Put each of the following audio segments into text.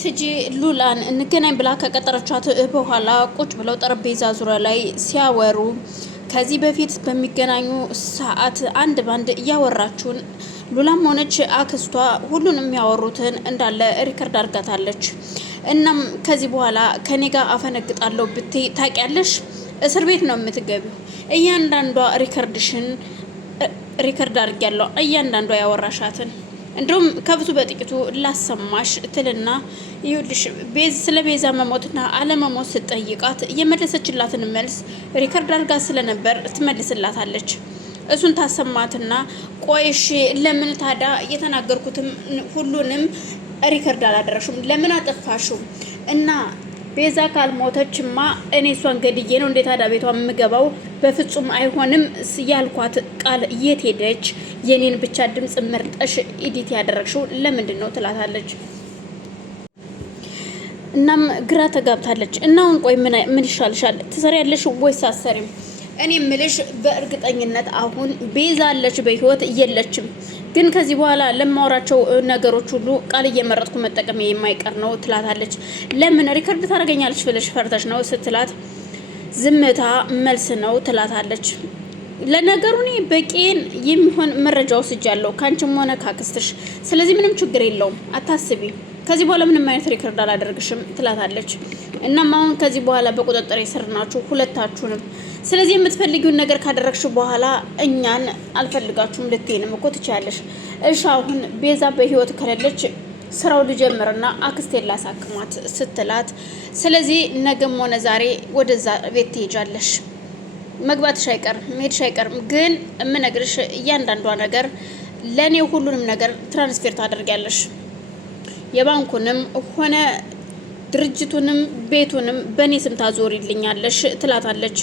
ትጂ ሉላን እንገናኝ ብላ ከቀጠረቻት በኋላ ቁጭ ብለው ጠረጴዛ ዙሪያ ላይ ሲያወሩ ከዚህ በፊት በሚገናኙ ሰዓት አንድ ባንድ እያወራችውን ሉላም ሆነች አክስቷ ሁሉንም የሚያወሩትን እንዳለ ሪከርድ አድርጋታለች። እናም ከዚህ በኋላ ከኔ ጋር አፈነግጣለሁ ብትይ ታውቂያለሽ፣ እስር ቤት ነው የምትገቢው። እያንዳንዷ ሪከርድሽን ሪከርድ አድርጊያለሁ፣ እያንዳንዷ ያወራሻትን እንዲሁም ከብዙ በጥቂቱ ላሰማሽ ትልና ይኸውልሽ ስለ ቤዛ መሞትና አለመሞት ስትጠይቃት የመለሰችላትን መልስ ሪከርድ አድርጋ ስለነበር ትመልስላታለች። እሱን ታሰማትና ቆይሽ ለምን ታዲያ የተናገርኩትም ሁሉንም ሪከርድ አላደረሽም? ለምን አጠፋሽው? እና ቤዛ ካልሞተችማ እኔ እሷን ገድዬ ነው እንዴት ታዲያ ቤቷ የምገባው? በፍጹም አይሆንም ያልኳት ቃል የት ሄደች? የኔን ብቻ ድምፅ መርጠሽ ኢዲት ያደረግሽው ለምንድን ነው ትላታለች። እናም ግራ ተጋብታለች። እና አሁን ቆይ ምን ይሻልሻል? ትሰሪያለሽ ወይስ አትሰሪም? እኔ ምልሽ በእርግጠኝነት አሁን ቤዛ አለች በህይወት የለችም። ግን ከዚህ በኋላ ለማወራቸው ነገሮች ሁሉ ቃል እየመረጥኩ መጠቀም የማይቀር ነው ትላታለች። ለምን ሪከርድ ታደርገኛለች ብለሽ ፈርተሽ ነው ስትላት ዝምታ መልስ ነው ትላታለች። ለነገሩ እኔ በቂን የሚሆን መረጃ ወስጃለሁ ካንቺም ሆነ ካክስትሽ፣ ስለዚህ ምንም ችግር የለውም አታስቢ። ከዚህ በኋላ ምንም አይነት ሪከርድ አላደርግሽም ትላታለች። እናም አሁን ከዚህ በኋላ በቁጥጥር ስር ናችሁ ሁለታችሁንም። ስለዚህ የምትፈልጊውን ነገር ካደረግሽ በኋላ እኛን አልፈልጋችሁም ልትይንም እኮ ትችያለሽ። እሺ አሁን ቤዛ በህይወት ከሌለች ስራው ልጀምርና አክስቴን ላሳክማት ስትላት፣ ስለዚህ ነገም ሆነ ዛሬ ወደዛ ቤት ትሄጃለሽ፣ መግባትሽ አይቀርም መሄድሽ አይቀርም። ግን የምነግርሽ እያንዳንዷ ነገር ለእኔ ሁሉንም ነገር ትራንስፌር ታደርጊያለሽ። የባንኩንም ሆነ ድርጅቱንም ቤቱንም በእኔ ስም ታዞሪልኛለሽ ትላታለች።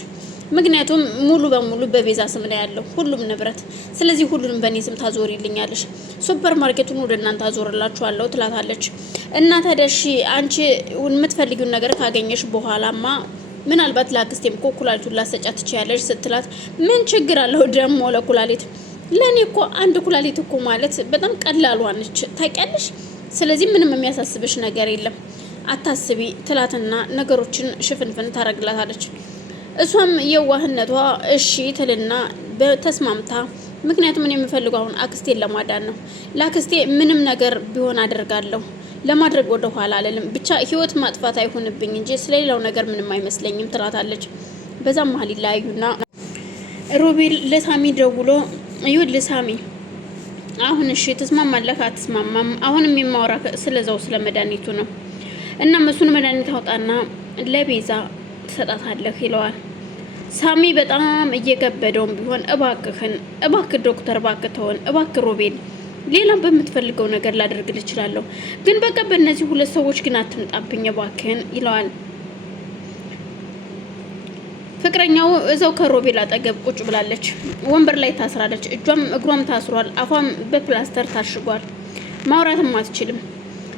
ምክንያቱም ሙሉ በሙሉ በቤዛ ስም ነው ያለው ሁሉም ንብረት። ስለዚህ ሁሉንም በእኔ ስም ታዞሪልኛለሽ፣ ሱፐር ማርኬቱን ወደ እናንተ አዞርላችኋለሁ ትላታለች። እና ታዲያ እሺ አንቺ የምትፈልጊውን ነገር ካገኘሽ በኋላማ ምናልባት ለአክስቴም እኮ ኩላሊቱን ላሰጫት ትችያለሽ ስትላት፣ ምን ችግር አለው ደግሞ ለኩላሊት? ለእኔ እኮ አንድ ኩላሊት እኮ ማለት በጣም ቀላሏ ነች ታውቂያለሽ። ስለዚህ ምንም የሚያሳስብሽ ነገር የለም አታስቢ ትላትና ነገሮችን ሽፍንፍን ታረግላታለች። እሷም የዋህነቷ እሺ ትልና በተስማምታ፣ ምክንያቱም እኔ የምፈልገው አሁን አክስቴን ለማዳን ነው። ለአክስቴ ምንም ነገር ቢሆን አደርጋለሁ፣ ለማድረግ ወደ ኋላ አልልም። ብቻ ህይወት ማጥፋት አይሆንብኝ እንጂ ስለሌላው ነገር ምንም አይመስለኝም ትላታለች። በዛም መሀል ይለያዩና ሮቤል ለሳሚ ደውሎ ይኸውልህ ሳሚ አሁን እሺ ትስማማለህ አትስማማም? አሁንም የማወራ ስለዛው ስለ መድኃኒቱ ነው። እና እሱን መድኃኒት አውጣና ለቤዛ ትሰጣታለህ ይለዋል። ሳሚ በጣም እየከበደውም ቢሆን እባክህ ዶክተር እባክህ ተወን፣ እባክህ ሮቤል ሌላም በምትፈልገው ነገር ላደርግልህ እችላለሁ፣ ግን በቃ በእነዚህ ሁለት ሰዎች ግን አትምጣብኝ እባክህን ይለዋል። ፍቅረኛው እዛው ከሮቤል አጠገብ ቁጭ ብላለች። ወንበር ላይ ታስራለች። እጇም እግሯም ታስሯል። አፏም በፕላስተር ታሽጓል። ማውራትም አትችልም።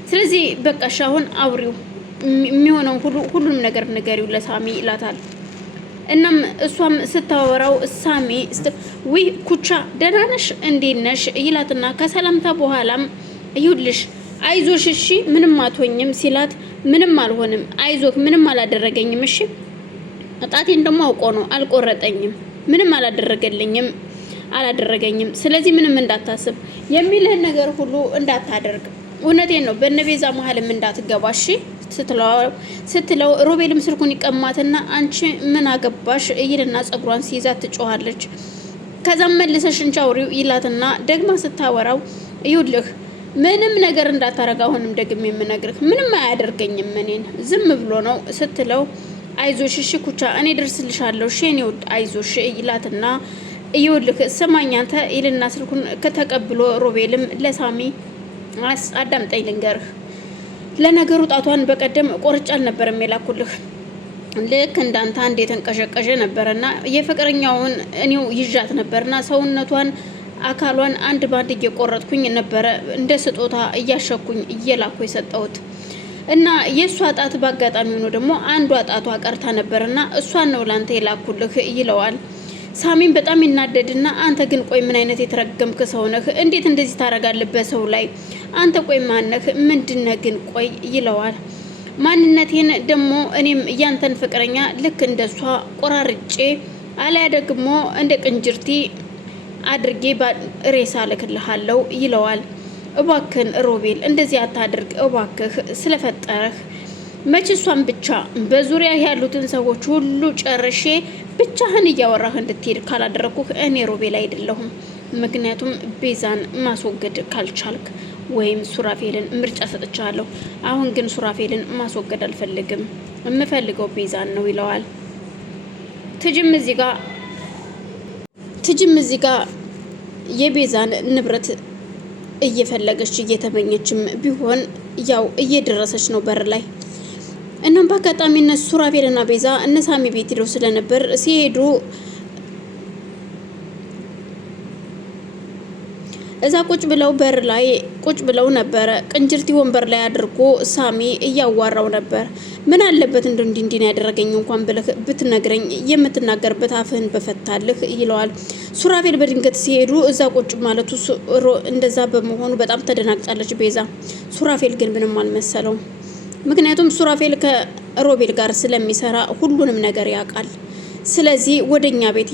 ስለዚህ በቃሽ አሁን አውሪው፣ የሚሆነው ሁሉንም ነገር ንገሪው ለሳሚ ይላታል። እናም እሷም ስታወራው ሳሚ ውይ ኩቻ ደህና ነሽ እንዴት ነሽ ይላትና ከሰላምታ በኋላም ይኸውልሽ አይዞሽ እሺ ምንም አትሆኝም ሲላት፣ ምንም አልሆንም አይዞህ ምንም አላደረገኝም እሺ ጣቴን ደግሞ አውቆ ነው አልቆረጠኝም፣ ምንም አላደረገኝም። ስለዚህ ምንም እንዳታስብ፣ የሚልህን ነገር ሁሉ እንዳታደርግ፣ እውነቴን ነው በነቤዛ መሀልም እንዳትገባሽ ስትለው ሮቤልም ስልኩን ይቀማትና አንቺ ምን አገባሽ ይልና ጸጉሯን ሲይዛት ትጮኻለች። ከዛም መልሰሽ እንቻ አውሪው ይላትና ደግማ ስታወራው ይኸውልህ ምንም ነገር እንዳታረጋ አሁንም ደግሜ የምነግርህ ምንም አያደርገኝም እኔን ዝም ብሎ ነው ስትለው አይዞሽ እሺ ኩቻ እኔ ደርስልሻለሁ እሺ እኔ ወድ አይዞሽ ይላትና ይኸውልህ ስማኝ አንተ ይልና ስልኩን ከተቀብሎ ሮቤልም ለሳሚ አዳምጠኝ ልንገርህ፣ ለነገሩ ጣቷን በቀደም ቆርጫል ነበር የላኩልህ ልክ እንዳንተ አንድ የተንቀሸቀሸ ነበርና የፍቅረኛውን እኔው ይዣት ነበርና ሰውነቷን አካሏን አንድ ባንድ እየቆረጥኩኝ ነበረ እንደ ስጦታ እያሸኩኝ እየላኩ የሰጠሁት እና የሷ ጣት ባጋጣሚ ሆኖ ደግሞ አንዷ ጣቷ ቀርታ ነበርና እሷን ነው ላንተ የላኩልህ ይለዋል። ሳሚን በጣም ይናደድና አንተ ግን ቆይ ምን አይነት የተረገምክ ሰው ነህ? እንዴት እንደዚህ ታደርጋለህ በሰው ላይ? አንተ ቆይ ማነህ? ምንድነህ ግን ቆይ ይለዋል። ማንነቴን ደግሞ እኔም እያንተን ፍቅረኛ ልክ እንደሷ ቆራርጬ አለያ ደግሞ እንደ ቅንጅርቲ አድርጌ ሬሳ ልክልሃለሁ ይለዋል። እባክህን ሮቤል እንደዚህ አታድርግ እባክህ ስለፈጠረህ። መች እሷን ብቻ በዙሪያ ያሉትን ሰዎች ሁሉ ጨርሼ ብቻህን እያወራህ እንድትሄድ ካላደረኩህ እኔ ሮቤል አይደለሁም። ምክንያቱም ቤዛን ማስወገድ ካልቻልክ ወይም ሱራፌልን ምርጫ ሰጥቻለሁ። አሁን ግን ሱራፌልን ማስወገድ አልፈልግም፣ የምፈልገው ቤዛን ነው ይለዋል። ትጅም እዚህ ጋር የቤዛን ንብረት እየፈለገች እየተመኘችም ቢሆን ያው እየደረሰች ነው በር ላይ። እናም በአጋጣሚ እነሱ ሱራፌልና ቤዛ እነ ሳሚ ቤት ሄደው ስለነበር ሲሄዱ እዛ ቁጭ ብለው በር ላይ ቁጭ ብለው ነበረ። ቅንጅርቲ ወንበር ላይ አድርጎ ሳሚ እያዋራው ነበር። ምን አለበት እንዲህ ያደረገኝ እንኳን ብለህ ብትነግረኝ የምትናገርበት አፍህን በፈታልህ ይለዋል። ሱራፌል በድንገት ሲሄዱ እዛ ቁጭ ማለቱ እንደዛ በመሆኑ በጣም ተደናግጣለች ቤዛ። ሱራፌል ግን ምንም አልመሰለውም። ምክንያቱም ሱራፌል ከሮቤል ጋር ስለሚሰራ ሁሉንም ነገር ያውቃል። ስለዚህ ወደኛ ቤት